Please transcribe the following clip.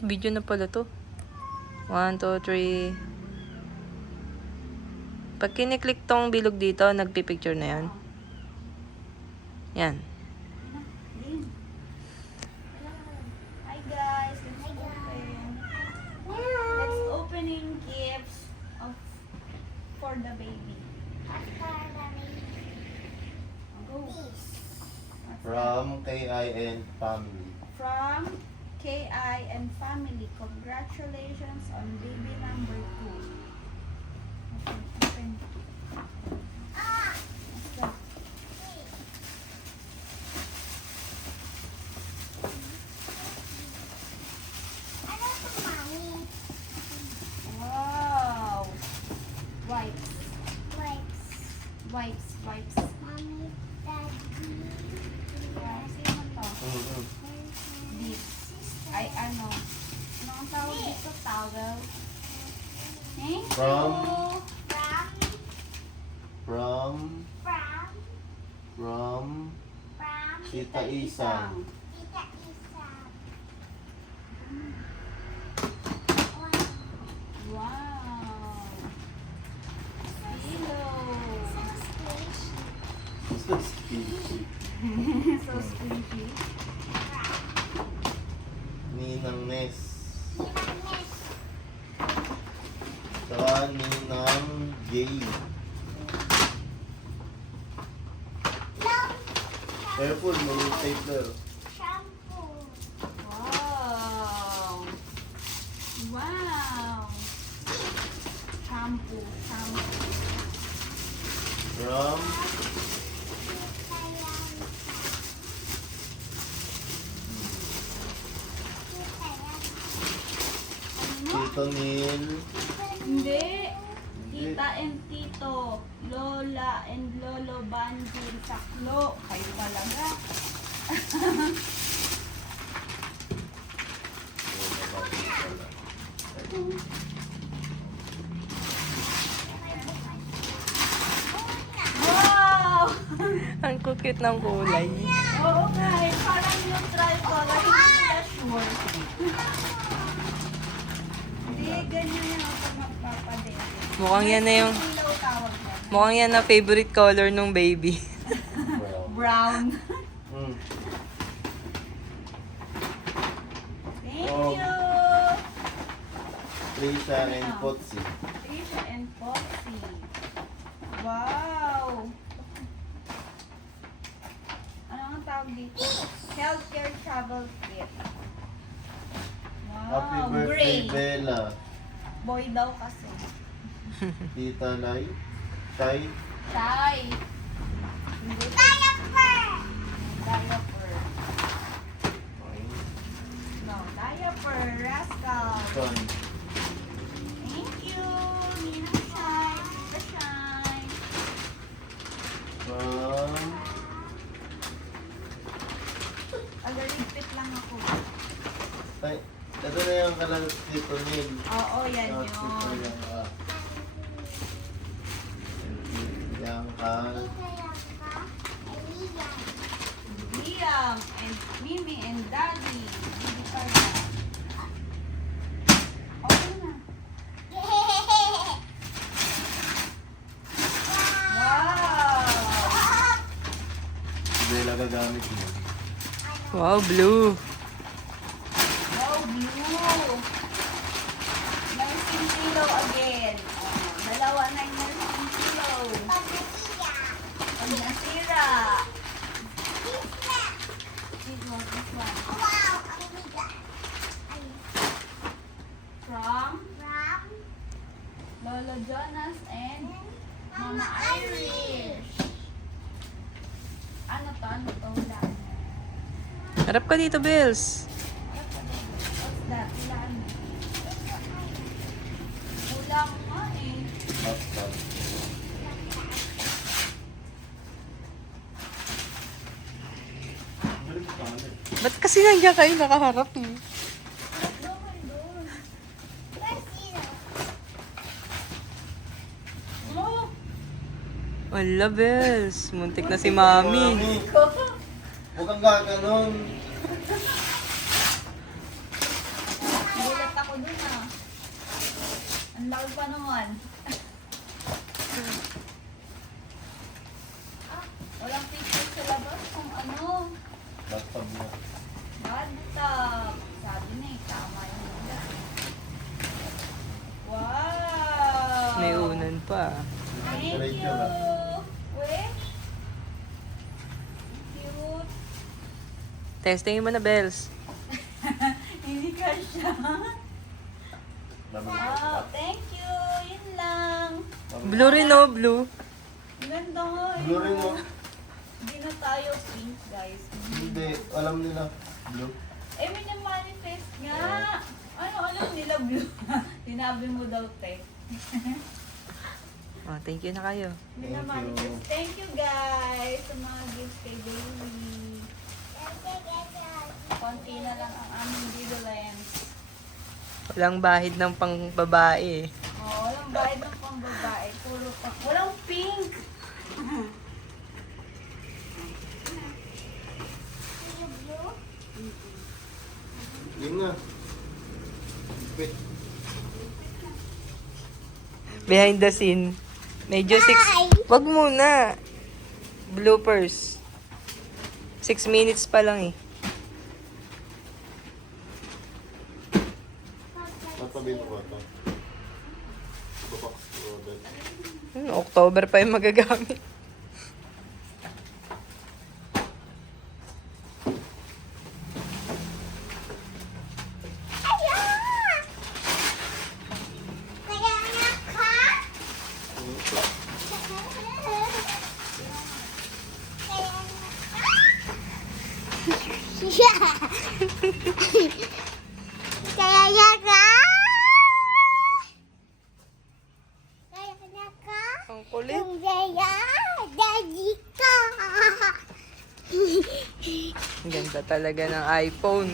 Video na pala to. 1, 2, 3. Pag kiniklik tong bilog dito, nagpipicture na yan. Yan. Hi guys, let's opening gifts for the baby. Go. From KIN family. From KI and family, congratulations on baby number 2. Open. Let's go. Wow! Wipes. Wipes. Sino to? This. Ay, ano? Anong tawag dito? Towel? Thank From? you! From Tita Isang. Wow! Pillow! So squishy. So squishy. Ninang Ness. Saka Ninang Gay. Careful, may stapler. Wow! Wow! Shampoo. From Tito Neil. Hindi. Tita and Tito. Lola and Lolo Banjin. Saklo. Kayo talaga. Wow! Ang cute ng kulay. Oo nga eh. Parang yung tricolor. Hindi sila sure. Hindi, ganyan yan ako magpapadate. Mukhang yan na yung... Ilaw tawag yan. Mukhang yan na favorite color nung baby. Brown. Mm. Thank Oh. you! Trisha and Potsi. Trisha and Foxy. Wow! Ano ang tawag dito? Healthcare travel kit. Wow, Happy birthday, gray. Bella. Boy daw kasi. Tita Lai. Tay. Tay. Diaper. No, diaper. Rascal. Son. Thank you. Nina Shine. Tita Shine. From Agaligpit lang ako. Tay. Ito na yung kalang Tito Neil. Oo, yan Ah, Tito yun. Yang. Yang kan. Liam and Mimi and Daddy. Hindi pa yan. Okay na. Wow! Bella gagamit mo. Wow, blue. Wow, blue. Nursing pillow again. Oh, dalawa na yung nursing pillow. Pag nasira. This one. From Lolo Jonas and Mama Irish. Ano to? Wala. Harap ka dito, Bells. What's that? Ulan. Ulang nga eh. Hotspot. Ba't kasi nandiyan kayo nakaharap eh? Oh! Wala, Bells. Muntik na si Mami. Huwag kang gaganon. Ang laki pa naman. Walang picture sa labas kung ano. Laptop mo. Laptop. Sabi na eh, tama yun. Wow! May unan pa. Thank Radio you! lang. Wait. Cute. Testingin mo na, Bells. Hindi ka siya. Mami. Wow, thank you. Yun lang. Blue rin, no? Blue. Ganda nga. Blue rin mo. Hindi na tayo pink, guys. Hindi, alam nila. Blue. Eh, may na-manifest nga. Ano, alam nila blue. Tinabi mo daw, te. Oh, thank you na kayo. May Thank na-manifest. you. Thank you, guys, sa mga gifts kay Baby. Konti na lang ang aming vigilance. Walang bahid ng pang babae. Oh, walang bayad ng pambabae. Puro pa. Walang pink. Yun nga. Wait. Behind the scene. Medyo 6... Wag muna. Bloopers. 6 minutes pa lang eh. Tatabi mo ba ito? Babak. October pa yung magagamit. Ang kulit. Ang ganda talaga ng iPhone.